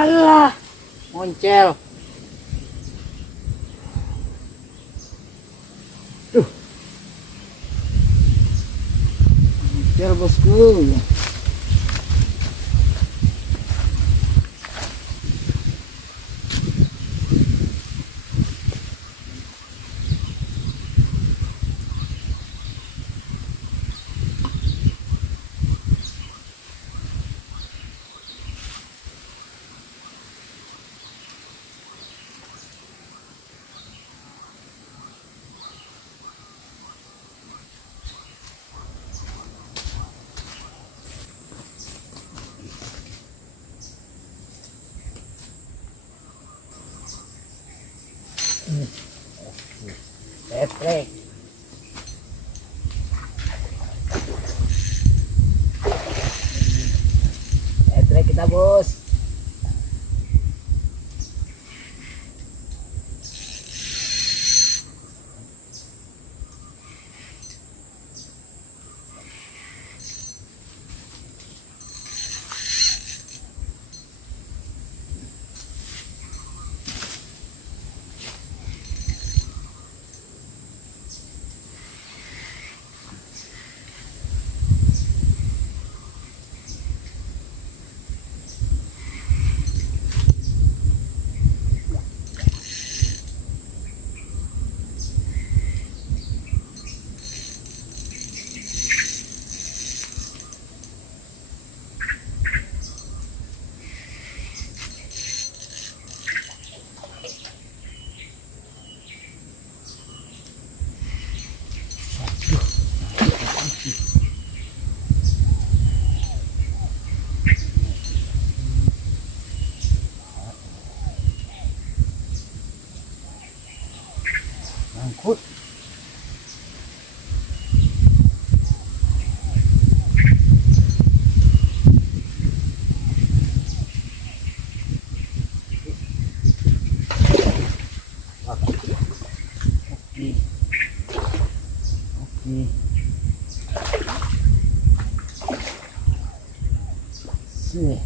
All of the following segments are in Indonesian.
Alah, moncel. Moncel bosku. Setrek. Setrek kita bos. Angkut. Oke. Sih.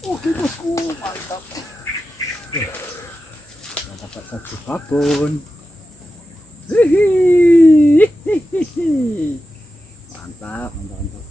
Oke bosku, mantap. Kita dapat satu babon. Mantap, mantap.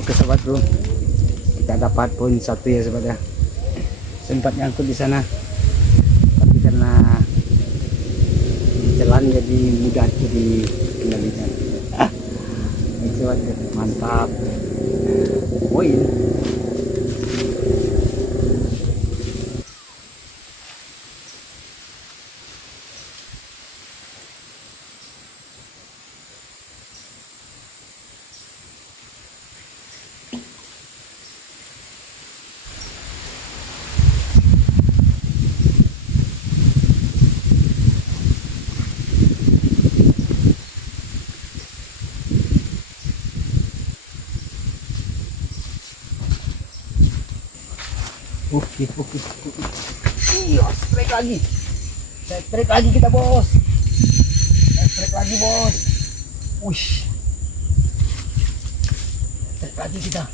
Oke sobat bro, kita dapat poin satu ya sobat ya. Sempat nyangkut di sana, tapi karena jalan jadi mudah dikendalikan. Itu mantap poin. Oke. Iya, strike lagi kita bos. Strike lagi bos. Wush. Strike lagi kita.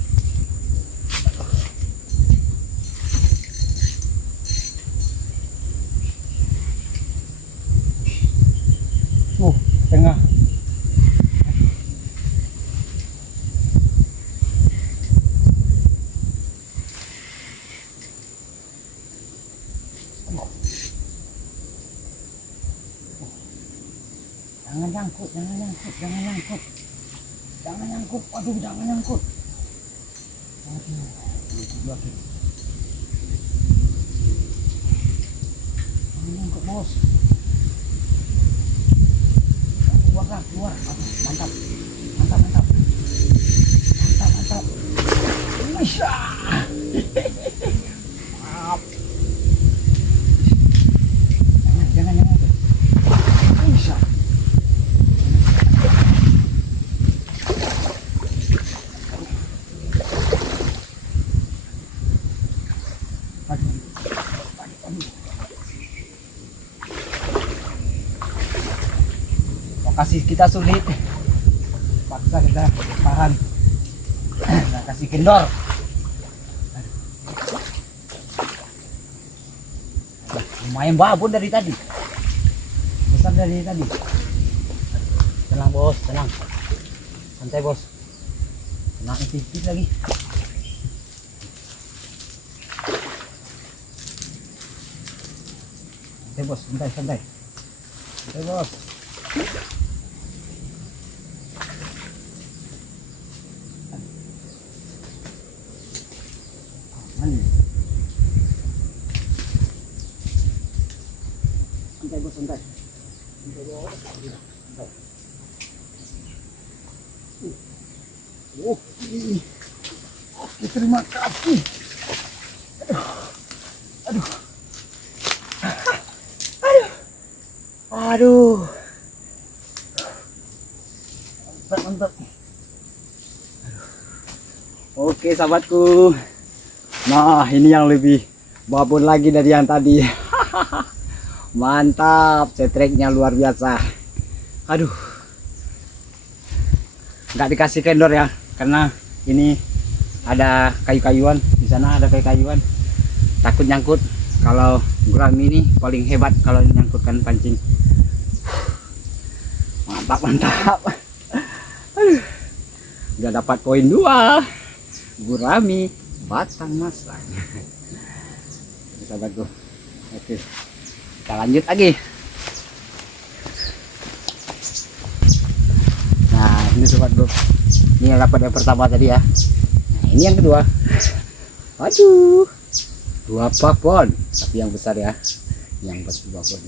Tengah. Jangan nyangkut. Aduh, jangan nyangkut. Lagi. Jangan nyangkut bos. Keluar. Aduh, mantap. Masya. Maaf. lokasi kita sulit, paksa kita tahan. Nah, kasih kendor. Lumayan babon dari tadi, besar dari tadi. Tenang bos, tenang, santai bos, tenang sedikit lagi. Santai bos, santai, santai, santai bos. Santai bos, santai. Santai bos. Santai. Oke, terima kasih. Aduh. Aduh. Aduh. Mantap, mantap. Oke, sahabatku. Nah, ini yang lebih babon lagi dari yang tadi. Mantap, setreknya luar biasa. Aduh, nggak dikasih kendor ya, karena ini ada kayu-kayuan. Di sana ada kayu-kayuan, takut nyangkut. Kalau gurami ini paling hebat kalau nyangkutkan pancing. Mantap, mantap. Aduh, udah dapat poin 2, gurami batang masang. Sahabatku, oke, kita lanjut lagi. Nah, ini sobatku, ini yang dapat yang pertama tadi ya. Nah, ini yang kedua. Aduh, 2 babon, tapi yang besar ya, yang babon.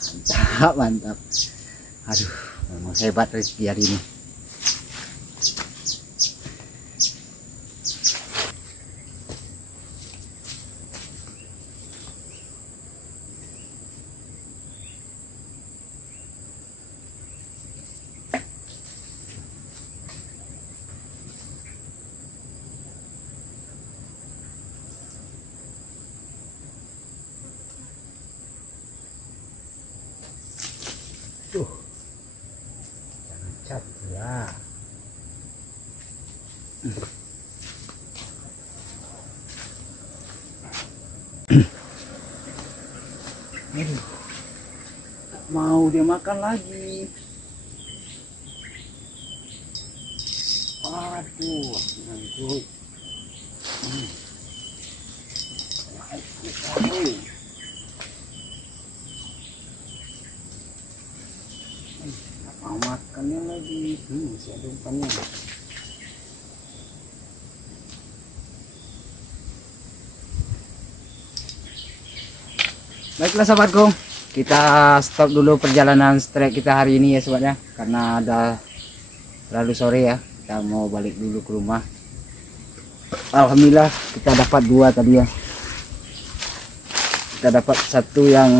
Mantap, mantap. Aduh, memang hebat rezeki hari ini. Jangan jatuh ya. Mau dia makan lagi. Aduh, nyangkut. Mau makannya lagi. Masih ada umpannya. Baiklah sahabatku, kita stop dulu perjalanan strek kita hari ini ya sobatnya, karena ada terlalu sore ya. Kita mau balik dulu ke rumah. Alhamdulillah kita dapat 2 tadi ya. Kita dapat 1 yang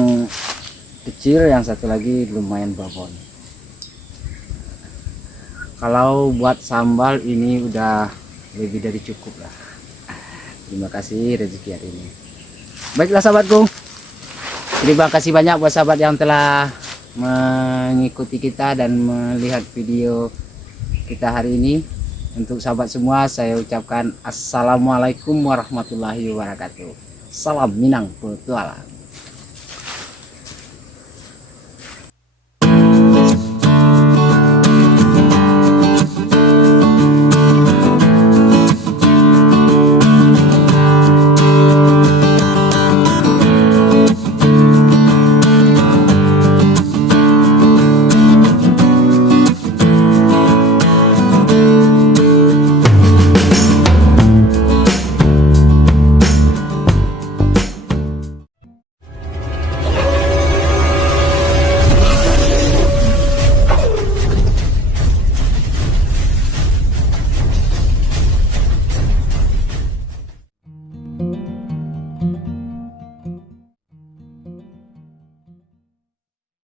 kecil, yang 1 lagi lumayan babon. Kalau buat sambal ini udah lebih dari cukup lah. Terima kasih rezeki hari ini. Baiklah sahabatku, terima kasih banyak buat sahabat yang telah mengikuti kita dan melihat video kita hari ini. Untuk sahabat semua saya ucapkan assalamualaikum warahmatullahi wabarakatuh. Salam Minang Petualang.